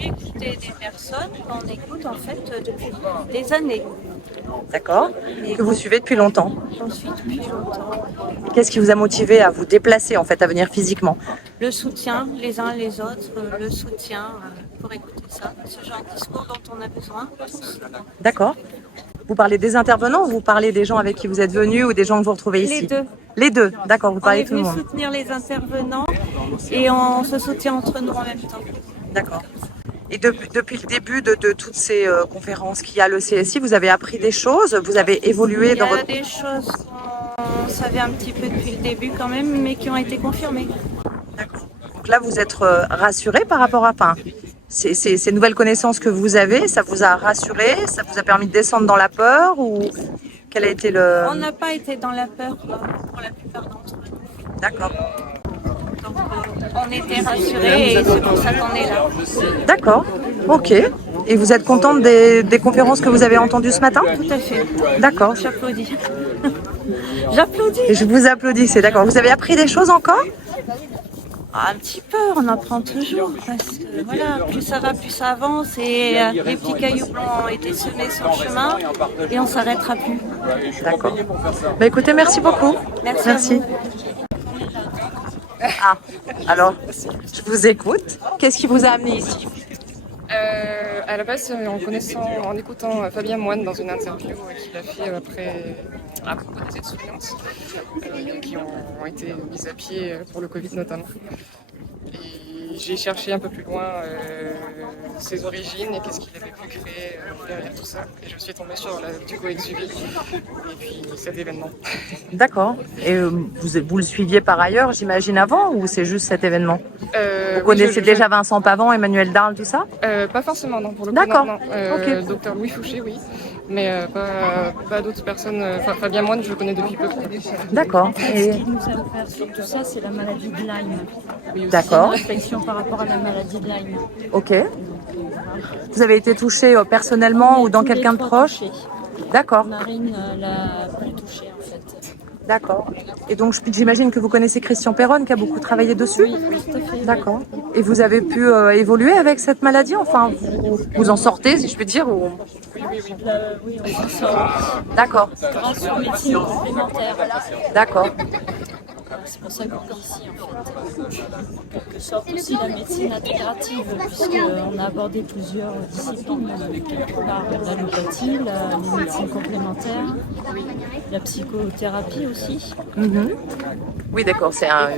venu écouter des personnes qu'on écoute en fait depuis des années. D'accord. Que vous suivez depuis longtemps. J'en suis depuis longtemps. Qu'est-ce qui vous a motivé à vous déplacer, en fait, à venir physiquement? Le soutien les uns les autres, le soutien pour écouter ça, ce genre de discours dont on a besoin. D'accord. Vous parlez des intervenants ou vous parlez des gens avec qui vous êtes venus ou des gens que vous retrouvez ici? Les deux. Les deux, d'accord, vous On parlez est de tout le venu monde. soutenir les intervenants et on se soutient entre nous en même temps. D'accord. Et depuis le début de toutes ces conférences qu'il y a le CSI, vous avez appris des choses, vous avez évolué Il y dans a votre... des choses qu'on savait un petit peu depuis le début quand même, mais qui ont été confirmées. D'accord. Donc là, vous êtes rassuré par rapport à... Enfin, ces nouvelles connaissances que vous avez, ça vous a rassuré, ça vous a permis de descendre dans la peur ou quel a été le... On n'a pas été dans la peur pour la plupart d'entre nous. D'accord. Donc on était rassurés et c'est pour ça qu'on est là. D'accord, ok. Et vous êtes contente des conférences que vous avez entendues ce matin? Tout à fait. D'accord. J'applaudis. J'applaudis. Et je vous applaudis, c'est d'accord. Vous avez appris des choses encore? Un petit peu, on apprend toujours parce que voilà, plus ça va, plus ça avance et les petits cailloux blancs ont été semés sur le chemin et on s'arrêtera plus. D'accord. Bah écoutez, merci beaucoup. Merci à vous. Ah, alors, je vous écoute. Qu'est-ce qui vous a amené ici? À la base, en écoutant Fabien Moine dans une interview qu'il a fait à propos des aides-soignantes qui ont été mises à pied pour le Covid notamment. Et j'ai cherché un peu plus loin ses origines et qu'est-ce qu'il avait pu créer derrière tout ça. Et je suis tombée sur la Dugo Exuvie et puis cet événement. D'accord. Et vous le suiviez par ailleurs, j'imagine, avant ou c'est juste cet événement? Vous Oui, connaissez déjà Vincent Pavant, Emmanuel Darl, tout ça? Pas forcément, non, pour le coup. D'accord. Non. Ok. Docteur Louis Fouché, oui. Mais pas d'autres personnes. Enfin, Fabien Moine, je le connais depuis peu. D'accord. Ce Et... qui nous a fait sur tout ça, c'est la maladie de Lyme. C'est une D'accord. réflexion par rapport à la maladie de Lyme. Ok. Vous avez été touché personnellement ou dans Tous les quelqu'un de trois proche? touchés. D'accord. Marine l'a plus touchée en fait. D'accord. Et donc j'imagine que vous connaissez Christian Perron qui a beaucoup travaillé dessus? Oui, tout à fait. D'accord. Et vous avez pu évoluer avec cette maladie? Enfin, vous en sortez, si je puis dire ou... Oui, on s'en sort. D'accord. Grâce aux médecines complémentaires. D'accord. C'est pour ça qu'on est ici en fait. En quelque sorte aussi la médecine intégrative, puisqu'on a abordé plusieurs disciplines. Quelque part l'allopathie, les médecines complémentaires, la psychothérapie aussi. Mhm. Oui, d'accord. C'est un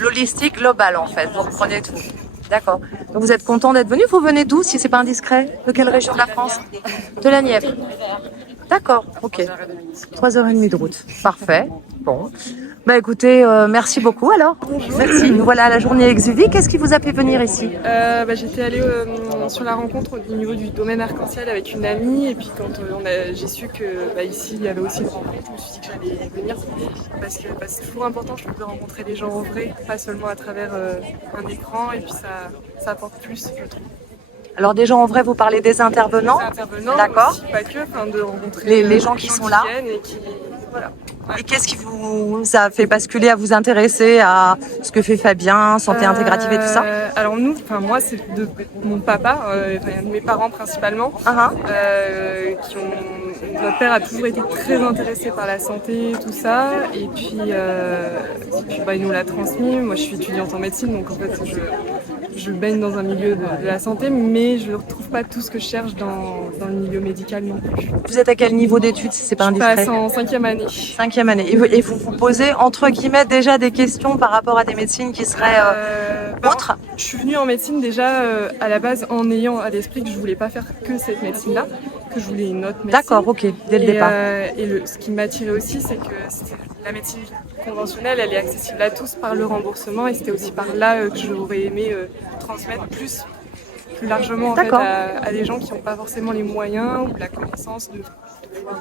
l'holistique global en fait. Vous reprenez tout. D'accord. Donc vous êtes content d'être venu? Vous venez d'où, si c'est pas indiscret? De quelle région de la France? De la Nièvre. D'accord, ok. 3h30 de route. Parfait. Bon. Bah écoutez, merci beaucoup alors. Merci. Nous voilà à la journée Exuvie. Qu'est-ce qui vous a fait venir ici? J'étais allée sur la rencontre au niveau du domaine arc-en-ciel avec une amie et puis quand j'ai su que ici il y avait aussi une rencontre, je me suis dit que j'allais venir parce que c'est toujours important, je trouve, de rencontrer des gens en vrai, pas seulement à travers un écran et puis ça apporte plus, je trouve. Alors des gens en vrai, vous parlez des intervenants? Des intervenants, d'accord. aussi, pas que, de rencontrer les gens qui sont là. viennent et qui, voilà. Et qu'est-ce qui vous a fait basculer à vous intéresser à ce que fait Fabien, santé intégrative et tout ça? Alors moi c'est de mon papa, de mes parents principalement, qui ont... Notre père a toujours été très intéressé par la santé, tout ça, et puis il nous l'a transmis. Moi je suis étudiante en médecine, donc en fait je baigne dans un milieu de la santé, mais je ne retrouve pas tout ce que je cherche dans le milieu médical non plus. Vous êtes à quel niveau d'études, si c'est pas indiscret? Je passe en 5e année. 5e année. Et vous vous posez, entre guillemets, déjà des questions par rapport à des médecines qui seraient autres? Je suis venue en médecine déjà à la base en ayant à l'esprit que je voulais pas faire que cette médecine-là, que je voulais une autre médecine. D'accord, ok, dès le départ. Ce qui m'attirait aussi, c'est que la médecine conventionnelle, elle est accessible à tous par le remboursement, et c'était aussi par là que j'aurais aimé transmettre plus largement en fait, à des gens qui n'ont pas forcément les moyens ou la connaissance de pouvoir.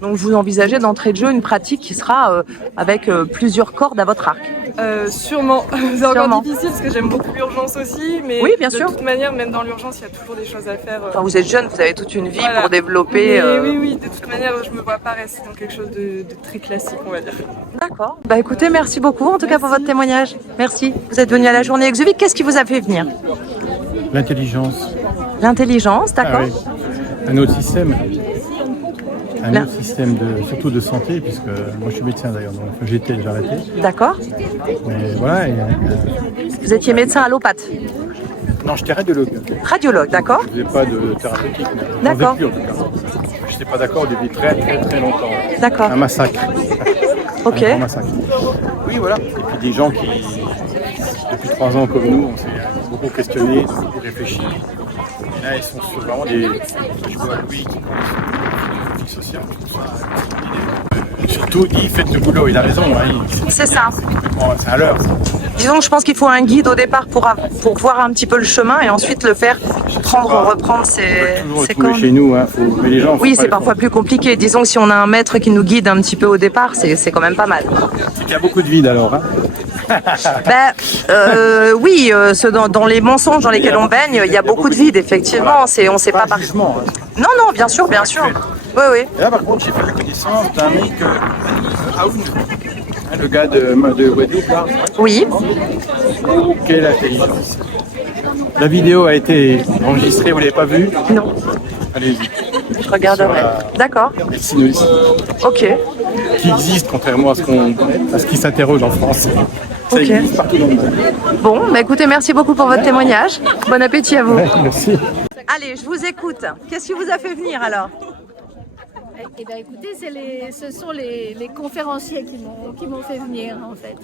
Donc vous envisagez d'entrée de jeu une pratique qui sera avec plusieurs cordes à votre arc? Sûrement. C'est encore difficile parce que j'aime beaucoup l'urgence aussi, mais oui, bien de sûr. toute manière, même dans l'urgence, il y a toujours des choses à faire. Enfin, vous êtes jeune, vous avez toute une vie pour développer. Oui, de toute manière, je me vois pas rester dans quelque chose de très classique, on va dire. D'accord. Bah écoutez, merci beaucoup en tout cas pour votre témoignage. Merci. Vous êtes venu à la journée Exuvie. Qu'est-ce qui vous a fait venir? L'intelligence. L'intelligence, d'accord. Ah oui. Un autre système. Un autre système surtout de santé, puisque moi je suis médecin d'ailleurs, donc j'ai arrêté. D'accord. Mais voilà. Vous étiez médecin allopathe. Non, j'étais radiologue. Radiologue, d'accord. Je ne faisais pas de thérapeutique. D'accord. Je n'étais pas d'accord depuis très longtemps. D'accord. Un massacre. Ok. Un grand massacre. Oui, voilà. Et puis des gens qui, depuis 3 ans comme nous, on s'est beaucoup questionné, beaucoup réfléchi. Et là, ils sont sur vraiment des. Je vois Louis qui pense politique sociale. Surtout, il fait le boulot, il a raison. Hein, C'est ça. C'est à l'heure. Disons, je pense qu'il faut un guide au départ pour voir un petit peu le chemin et ensuite le faire reprendre ses cordes. Chez nous, hein, mais les gens. Oui, c'est parfois plus compliqué. Disons que si on a un maître qui nous guide un petit peu au départ, c'est quand même pas mal. C'est qu'il y a beaucoup de vide alors. Hein. Oui, dans les mensonges dans lesquels on baigne, il y a beaucoup de vide, effectivement. On sait pas. Jugement, hein. Non, bien sûr. Oui. Et là, par contre, j'ai fait la connaissance d'un mec, Aoun, le gars de Guadeloupe, là. Oui. Quelle intelligence. La vidéo a été enregistrée, vous l'avez pas vue? Non. Allez-y. Je regarderai. D'accord. Ok. Qui existe, contrairement à ce qui s'interroge en France. Ça Ok. existe partout dans le monde. Bon, merci beaucoup pour votre témoignage. Bon appétit à vous. Ouais, merci. Allez, je vous écoute. Qu'est-ce qui vous a fait venir alors? Eh bien, écoutez, ce sont les conférenciers qui m'ont fait venir, en fait.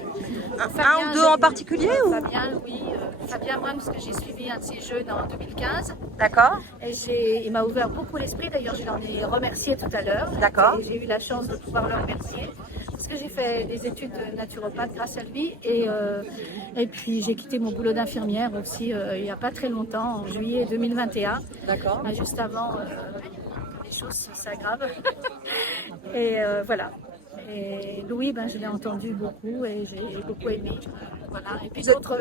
Un ou deux en particulier ou... Fabien, oui. Fabien Moine, parce que j'ai suivi un de ses jeux en 2015. D'accord. Et il m'a ouvert beaucoup l'esprit. D'ailleurs, je l'en ai remercié tout à l'heure. D'accord. Et j'ai eu la chance de pouvoir le remercier. Parce que j'ai fait des études de naturopathe grâce à lui. Et puis, j'ai quitté mon boulot d'infirmière aussi il n'y a pas très longtemps, en juillet 2021. D'accord. Juste avant... les choses s'aggravent. Et voilà. Et Louis, je l'ai entendu beaucoup et j'ai beaucoup aimé. Voilà. Et puis d'autres,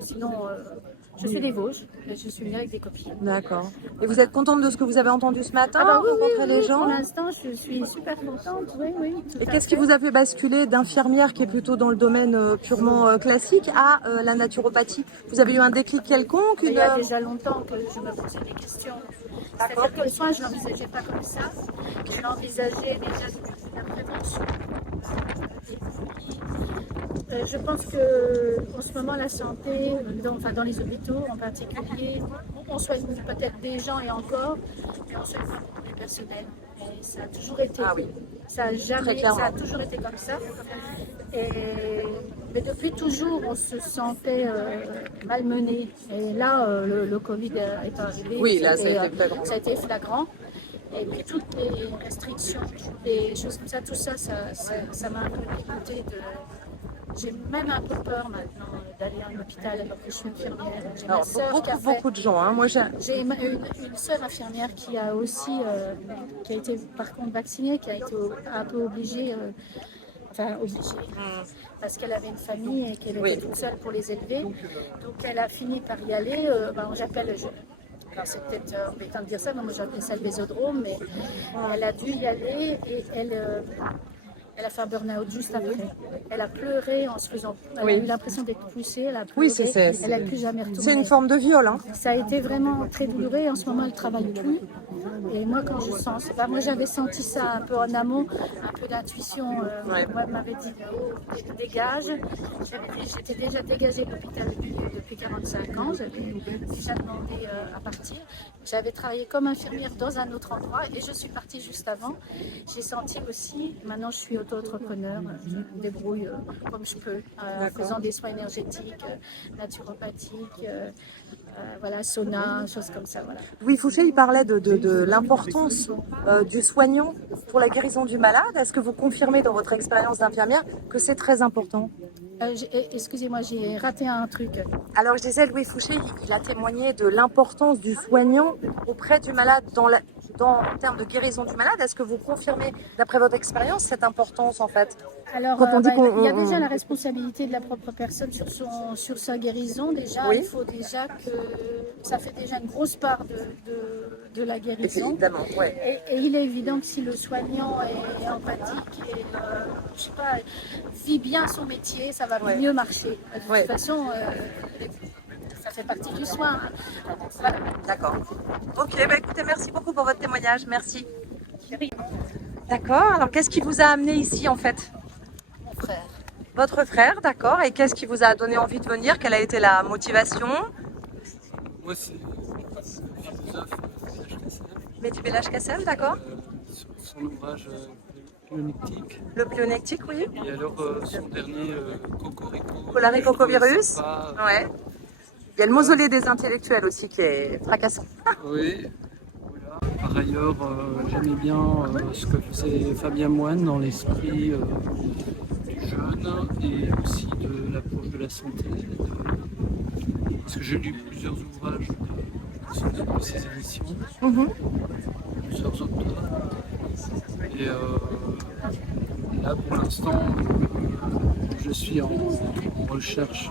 sinon, je suis des Vosges. Je suis venue avec des copines. D'accord. Et vous êtes contente de ce que vous avez entendu ce matin, Oui, rencontrer les gens? pour l'instant, je suis super contente. Oui. Et qu'est-ce qui vous a fait basculer d'infirmière qui est plutôt dans le domaine purement classique à la naturopathie? Vous avez eu un déclic quelconque? Il y a déjà longtemps que je me posais des questions. C'est-à-dire que le soin, je ne l'envisageais pas comme ça. Je l'envisageais déjà depuis la prévention. Je pense qu'en ce moment, la santé, dans les hôpitaux en particulier, on soigne peut-être des gens et encore, mais on soigne pas beaucoup les personnels. Et ça a toujours été. Ah oui. Ça a toujours été comme ça. Mais depuis toujours, on se sentait malmené. Et là, le Covid est arrivé. Oui, là, ça a été flagrant. Ça a été flagrant. Et puis toutes les restrictions, toutes les choses comme ça, tout ça, ça m'a un peu dégoûté de... J'ai même un peu peur maintenant d'aller à l'hôpital alors que je suis infirmière. J'ai ma sœur qui a fait... beaucoup de gens. Hein. Moi, j'ai une sœur infirmière qui a aussi, qui a été par contre vaccinée, qui a été un peu obligée, parce qu'elle avait une famille et qu'elle était toute seule pour les élever. Donc elle a fini par y aller. J'appelle... Alors c'est peut-être embêtant de dire ça, mais moi j'appelle ça le bésodrome, mais elle a dû y aller et elle a fait un burn-out juste après. Elle a pleuré en se faisant... Elle a eu l'impression d'être poussée, elle a pleuré, elle n'a plus jamais retourné. C'est une forme de viol. Hein. Ça a été vraiment très douloureux et en ce moment elle ne travaille plus. Et moi quand je sens... moi j'avais senti ça un peu en amont, un peu d'intuition. Moi elle m'avait dit dégage. J'étais déjà dégagée de l'hôpital depuis 45 ans. J'avais déjà demandé à partir. J'avais travaillé comme infirmière dans un autre endroit et je suis partie juste avant. J'ai senti aussi, maintenant je suis auto-entrepreneur, je me débrouille comme je peux, en faisant des soins énergétiques, naturopathiques, sauna, choses comme ça. Voilà. Louis Fouché, il parlait de l'importance du soignant pour la guérison du malade. Est-ce que vous confirmez dans votre expérience d'infirmière que c'est très important? Excusez-moi, j'ai raté un truc. Alors je disais, Louis Fouché, il a témoigné de l'importance du soignant auprès du malade en termes de guérison du malade. Est-ce que vous confirmez, d'après votre expérience, cette importance en fait? Alors, quand on dit il y a déjà la responsabilité de la propre personne sur sa guérison. Déjà, il faut déjà que ça fait déjà une grosse part de la guérison. Évidemment, et il est évident que si le soignant est empathique et vit bien son métier, ça va mieux marcher. De toute façon, fait partie du soin. Voilà. D'accord. Ok, bah écoutez, merci beaucoup pour votre témoignage. Merci. D'accord. Alors, qu'est-ce qui vous a amené ici, en fait? Mon frère. Votre frère, d'accord. Et qu'est-ce qui vous a donné envie de venir? Quelle a été la motivation? Moi, c'est philosophe Mehdi Belhaj-Kassem, d'accord. sur son ouvrage Pléonectique. Le pléonectique, oui. Et alors, son dernier Cocorico. Polaricovirus. Sympa. Ouais. Il y a le mausolée des intellectuels aussi qui est fracassant. Oui. Voilà. Par ailleurs, j'aimais bien ce que faisait Fabien Moine dans l'esprit du jeune et aussi de l'approche de la santé. Parce que j'ai lu plusieurs ouvrages de ses éditions, plusieurs auteurs. Et là, pour l'instant, je suis en recherche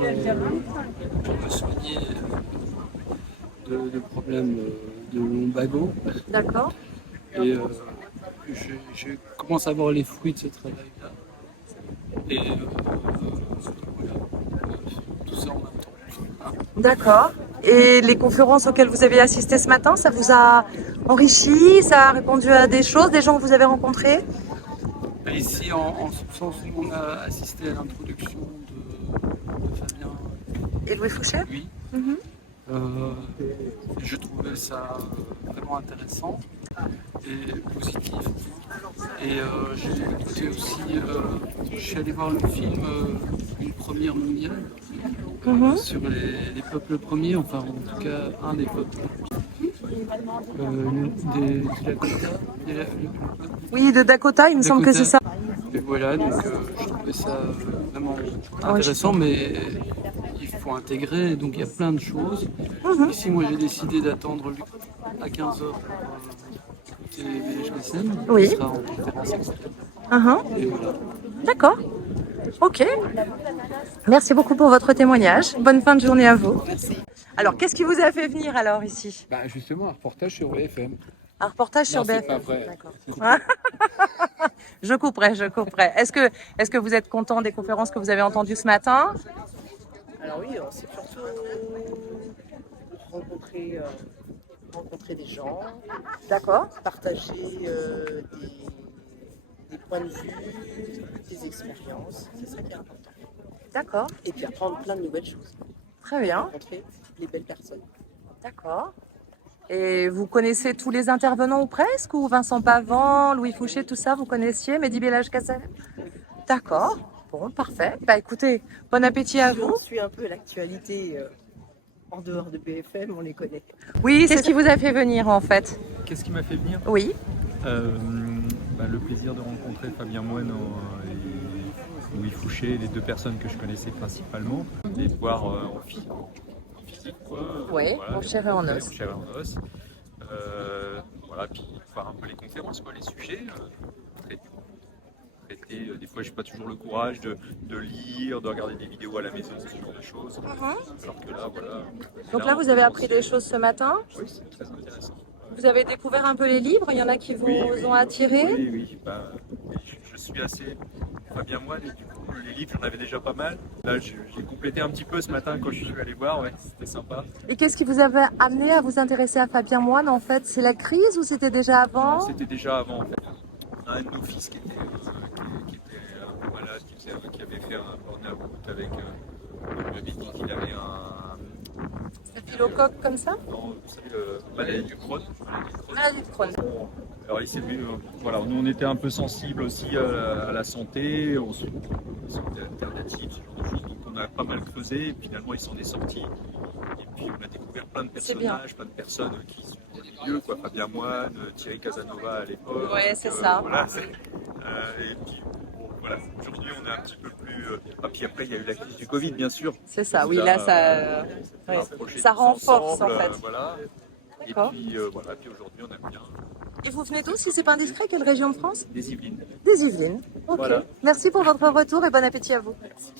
pour me soigner de problèmes de lumbago. D'accord. Et je commence à voir les fruits de ce travail-là. Et voilà, tout ça en même temps. D'accord. Et les conférences auxquelles vous avez assisté ce matin, ça vous a enrichi? Ça a répondu à des choses, des gens que vous avez rencontrés? Ici, en substance, nous, on a assisté à l'introduction de Fabien. Et Louis Fouché? Oui. Je trouvais ça vraiment intéressant et positif. Et j'ai écouté aussi, je suis allé voir le film Une première mondiale sur les peuples premiers, enfin en tout cas un des peuples. Du Dakota. Oui, de Dakota, il me semble que c'est ça. Et voilà, donc je trouvais ça vraiment intéressant, mais il faut intégrer, donc il y a plein de choses. Ici, moi j'ai décidé d'attendre à 15h pour écouter Belhaj-Kassem, Oui. qui sera en conférence externe. Et voilà. D'accord. Ok. Merci beaucoup pour votre témoignage. Bonne fin de journée à vous. Merci. Alors, qu'est-ce qui vous a fait venir alors ici? Bah justement, un reportage sur BFM. Un reportage sur Non, c'est BFM. pas vrai. D'accord. Je couperai. Est-ce que vous êtes content des conférences que vous avez entendues ce matin? Alors oui, on s'est surtout rencontrer des gens, D'accord. partager des points de vue, des expériences, c'est ça qui est important. D'accord. Et puis apprendre plein de nouvelles choses, Très bien. rencontrer les belles personnes. D'accord. Et vous connaissez tous les intervenants ou presque? Ou Vincent Pavant, Louis Fouché, tout ça, vous connaissiez? Mehdi Belhaj-Kassem? D'accord. Bon, parfait. Bah écoutez, bon appétit à vous. On suit un peu l'actualité en dehors de BFM, on les connaît. Oui, c'est ce qui vous a fait venir en fait. Qu'est-ce qui m'a fait venir? Oui. Le plaisir de rencontrer Fabien Moine et Louis Fouché, les deux personnes que je connaissais principalement, et de voir en physique, quoi. Oui, en chair et en os. En chair et en os. Voilà, puis voir un peu les conférences, quoi, les sujets. Traiter, des fois, je n'ai pas toujours le courage de lire, de regarder des vidéos à la maison, ce genre de choses. Alors que là, voilà. Donc là, vous avez appris des choses ce matin. Oui, c'est très intéressant. Vous avez découvert un peu les livres, il y en a qui vous ont attiré? Oui. Je suis assez Fabien Moine et du coup les livres j'en avais déjà pas mal. Là j'ai complété un petit peu ce matin quand je suis allé voir, ouais, c'était sympa. Et qu'est-ce qui vous avait amené à vous intéresser à Fabien Moine en fait? C'est la crise ou c'était déjà avant? C'était déjà avant en fait. On a un de nos fils qui était un peu malade, qui avait fait un burn-out avec, on lui avait dit qu'il avait un... Staphylocoque comme ça? Non, c'est maladie du Crohn. Maladie de Crohn. Alors il s'est vu, voilà, nous on était un peu sensibles aussi à la santé, aux santé alternatives, ce genre de choses, donc on a pas mal creusé et finalement il s'en est sorti. Et puis on a découvert plein de personnages, plein de personnes qui sont des vieux, quoi, Fabien Moine, Thierry Casanova à l'époque. Ouais, c'est ça. Voilà, et puis bon, voilà, aujourd'hui on est un petit peu plus. Puis après il y a eu la crise du Covid bien sûr. C'est ça, oui, là ça renforce en fait. Voilà. Et puis voilà, puis aujourd'hui on aime bien. Et vous venez d'où, si c'est pas indiscret? Quelle région de France? Des Yvelines. Des Yvelines. Ok. Voilà. Merci pour votre retour et bon appétit à vous. Merci.